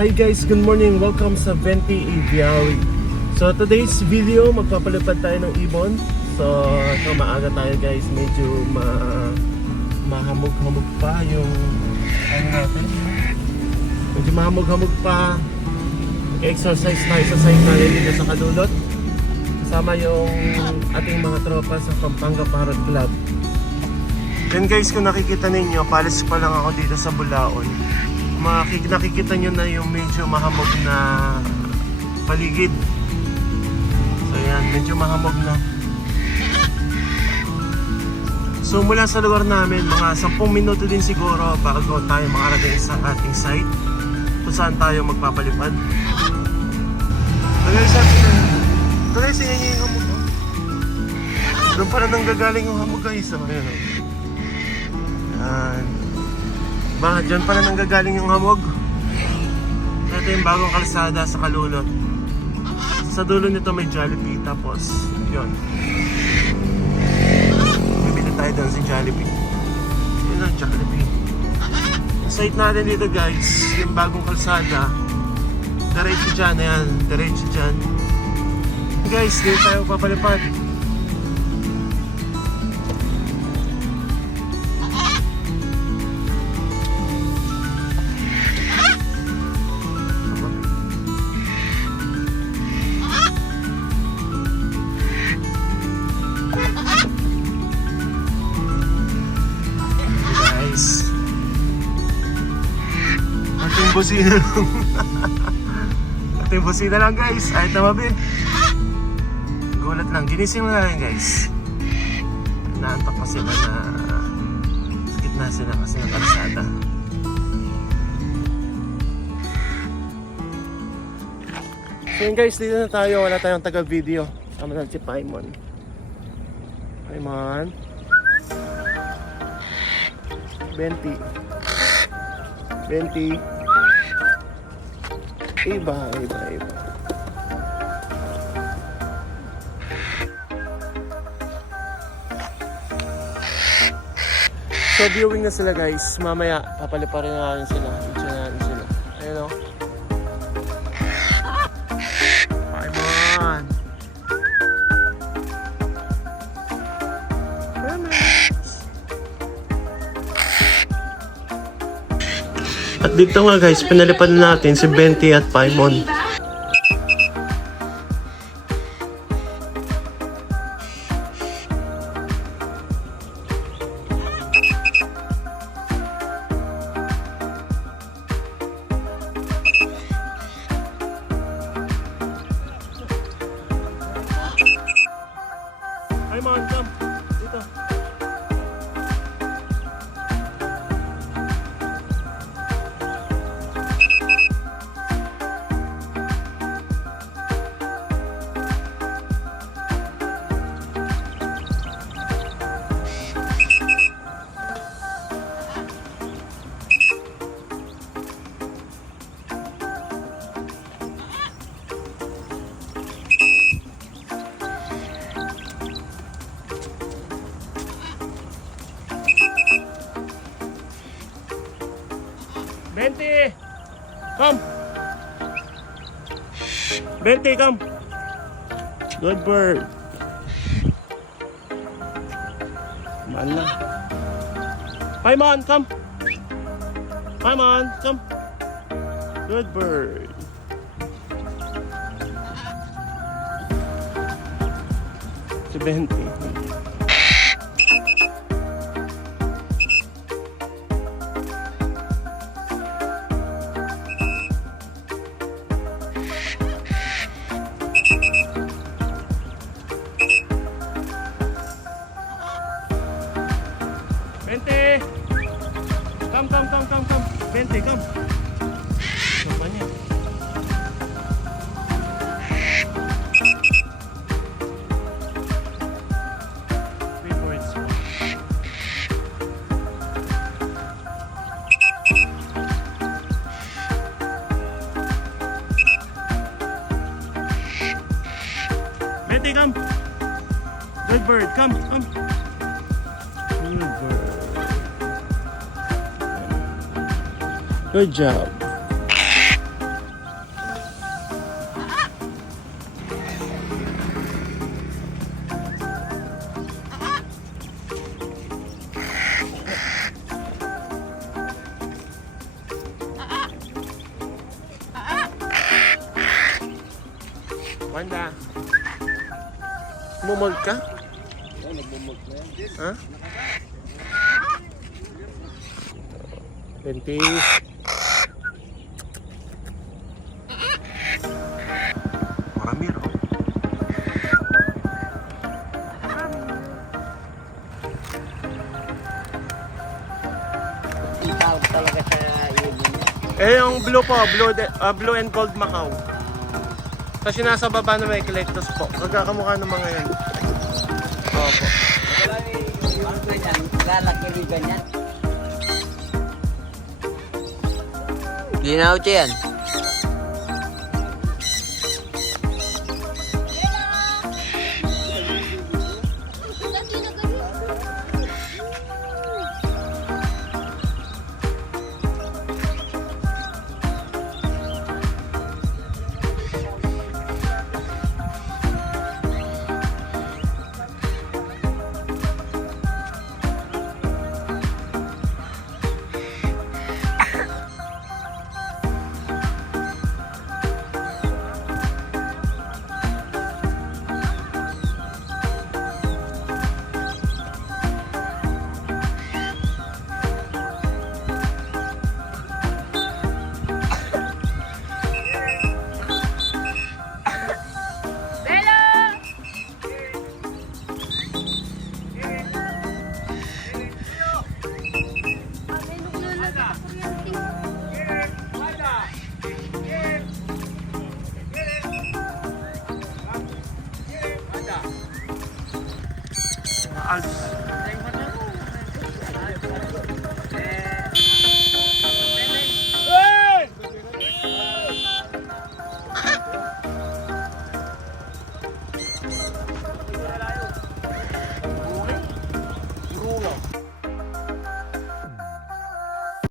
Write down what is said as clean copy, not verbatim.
Hi guys, good morning. Welcome sa Venti Aviary. So today's video, magpapalipad tayo ng ibon. So maaga tayo guys. Medyo mahamog-hamog pa yung ano natin. Medyo mahamog-hamog pa. Exercise tayo sa site natin dito sa Kalulot. Kasama yung ating mga tropa sa Pampanga Parrot Club. Then guys, kung nakikita ninyo, palis pa lang ako dito sa Bulaon. Nakikita nyo na yung medyo mahamog na paligid. So yan, medyo mahamog na. So mula sa lugar namin, mga 10 minuto din siguro bago tayo makarating sa ating site kung saan tayo magpapalipad. Ito guys, yan yung hamog. Doon pala nang gagaling yung hamog guys. So, ayan. Yan. Bakit? Diyan pala nanggagaling yung hamog. Ito yung bagong kalsada sa Kalulot. Sa dulo nito may Jollibee. Tapos, yun. Bibili tayo doon sa Jollibee. Yun ang Jollibee. Ang site natin dito guys, yung bagong kalsada. Diretso dyan. Ayan. Diretso dyan. Guys, dito tayo papalipad. Ating busina lang. Ating busina lang guys. Ay tamabi. Gulat lang. Ginising lang natin guys. Naantok pa sila na sakit na sila kasi ng kalsada. So yun guys, dito na tayo. Wala tayong taga-video. Sama lang si Paimon. Paimon. 20. Iba. So viewing na sila guys. Mamaya papaliparin na natin sila. Video na natin sila. Ayun o. Paimon. At dito nga guys, pinalipad na natin si Venti at Paimon. Paimon, come! Dito! Venti! Come! Venti, come! Good bird! Mahal lang. Paimon, come! Paimon, come! Good bird! Si Venti. Venti! Come! Venti, come! Sapa niya. Favorites mo. Venti, come! Good bird, come! Good bird. Good job. Wanda. Mumold ka? Oo, nagmumold na yan. Ha? 20. Marami ro. Ang tawag talaga sa ibon niya. Eh, yung blue po, blue and gold Macau. Tapos yung nasa baba na may collectors po. Magkakamukha ng mga yan. Opo. Wala yung ganyan, lalaki rin ganyan. Ginaw siya yan. Alps.